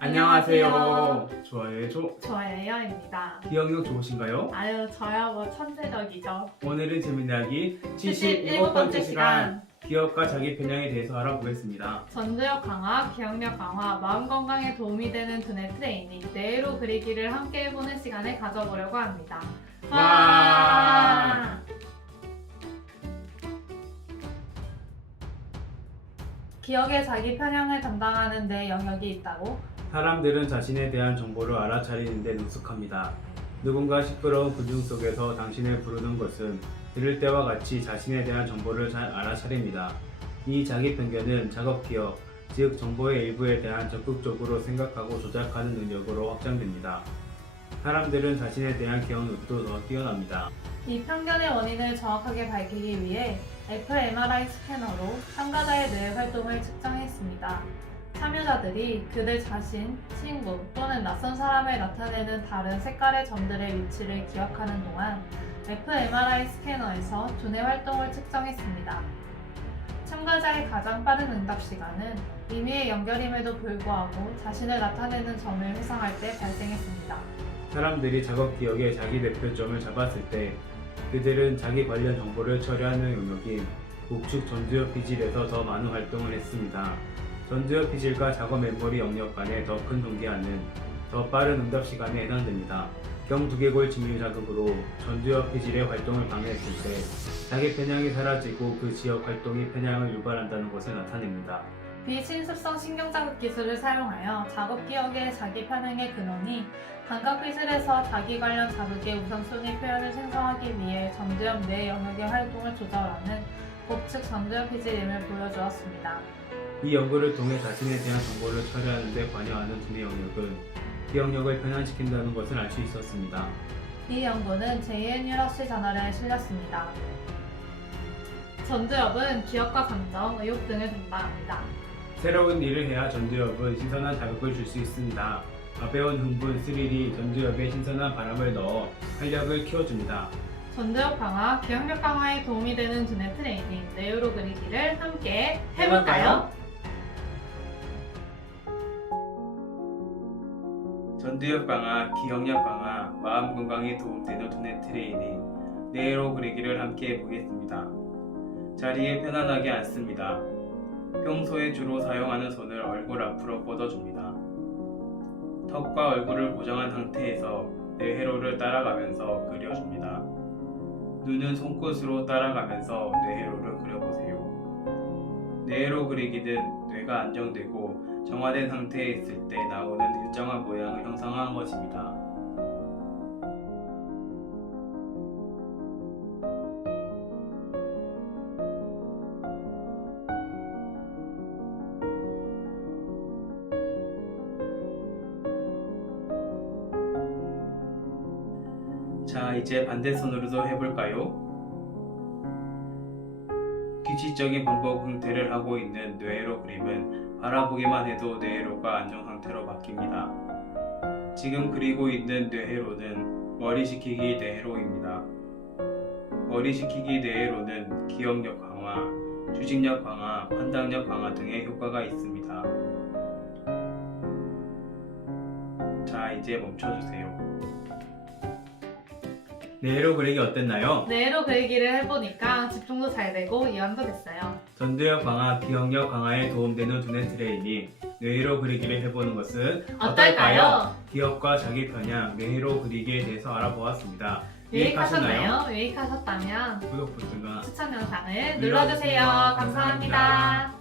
안녕하세요. 좋아요의 좋아요입니다. 기억력 좋으신가요? 아유, 저야 뭐 천재적이죠. 오늘은 재밌는 이야기 77번째 시간. 기억과 자기 편향에 대해서 알아보겠습니다. 전두엽 강화, 기억력 강화, 마음 건강에 도움이 되는 두뇌 트레이닝, 뇌로 그리기를 함께 해보는 시간을 가져보려고 합니다. 와! 기억의 자기 편향을 담당하는 뇌 영역이 있다고? 사람들은 자신에 대한 정보를 알아차리는 데 능숙합니다. 누군가 시끄러운 분중 속에서 당신을 부르는 것은 들을 때와 같이 자신에 대한 정보를 잘 알아차립니다. 이 자기 편견은 작업 기억, 즉 정보의 일부에 대한 적극적으로 생각하고 조작하는 능력으로 확장됩니다. 사람들은 자신에 대한 기억력도 더 뛰어납니다. 이 편견의 원인을 정확하게 밝히기 위해 fMRI 스캐너로 참가자의 뇌 활동을 측정했습니다. 참여자들이 그들 자신, 친구 또는 낯선 사람을 나타내는 다른 색깔의 점들의 위치를 기억하는 동안 fMRI 스캐너에서 두뇌 활동을 측정했습니다. 참가자의 가장 빠른 응답 시간은 임의의 연결임에도 불구하고 자신을 나타내는 점을 회상할 때 발생했습니다. 사람들이 작업 기억의 자기 대표점을 잡았을 때 그들은 자기 관련 정보를 처리하는 영역인 우측 전두엽 피질에서 더 많은 활동을 했습니다. 전두엽 피질과 작업 메모리 영역 간의 더 큰 동기화는 더 빠른 응답 시간에 해당됩니다. 경두개골 침류 자극으로 전두엽 피질의 활동을 방해했을 때 자기 편향이 사라지고 그 지역 활동이 편향을 유발한다는 것을 나타냅니다. 비친습성 신경자극 기술을 사용하여 작업 기억의 자기 편향의 근원이 감각 피질에서 자기 관련 자극의 우선순위 표현을 생성하기 위해 전두엽 뇌 영역의 활동을 조절하는 복측 전두엽 피질임을 보여주었습니다. 이 연구를 통해 자신에 대한 정보를 처리하는 데 관여하는 두뇌 영역은 기억력을 편향시킨다는 것을 알 수 있었습니다. 이 연구는 JN 뉴러시 저널에 실렸습니다. 전두엽은 기억과 감정, 의욕 등을 담당합니다. 새로운 일을 해야 전두엽은 신선한 자극을 줄 수 있습니다. 가벼운 흥분, 스릴이 전두엽에 신선한 바람을 넣어 활력을 키워줍니다. 전두엽 강화, 기억력 강화에 도움이 되는 두뇌 트레이닝, 뇌로 그리기를 함께 해볼까요? 전두엽 강화, 기억력 강화, 마음 건강에 도움되는 두뇌 트레이닝, 뇌로 그리기를 함께 해보겠습니다. 자리에 편안하게 앉습니다. 평소에 주로 사용하는 손을 얼굴 앞으로 뻗어줍니다. 턱과 얼굴을 고정한 상태에서 뇌회로를 따라가면서 그려줍니다. 눈은 손끝으로 따라가면서 뇌회로를 그려보세요. 뇌회로 그리기는 뇌가 안정되고 정화된 상태에 있을 때 나오는 일정한 모양을 형성하는 것입니다. 자, 이제 반대손으로도 해볼까요? 규칙적인 반복 형태를 하고 있는 뇌회로 그림은 바라보기만 해도 뇌회로가 안정 상태로 바뀝니다. 지금 그리고 있는 뇌회로는 머리식히기 뇌회로입니다. 머리식히기 뇌회로는 기억력 강화, 주식력 강화, 판단력 강화 등의 효과가 있습니다. 자, 이제 멈춰주세요. 뇌회로 그리기 어땠나요? 뇌로 그리기를 해보니까 집중도 잘 되고 이완도 됐어요. 전두엽 강화, 기억력 강화에 도움되는 두뇌 트레이닝, 뇌회로 그리기를 해보는 것은 어떨까요? 기억과 자기 편향, 뇌회로 그리기에 대해서 알아보았습니다. 유익하셨나요? 유익하셨다면 구독 버튼과 추천 영상을 눌러주세요. 눌러주세요. 감사합니다.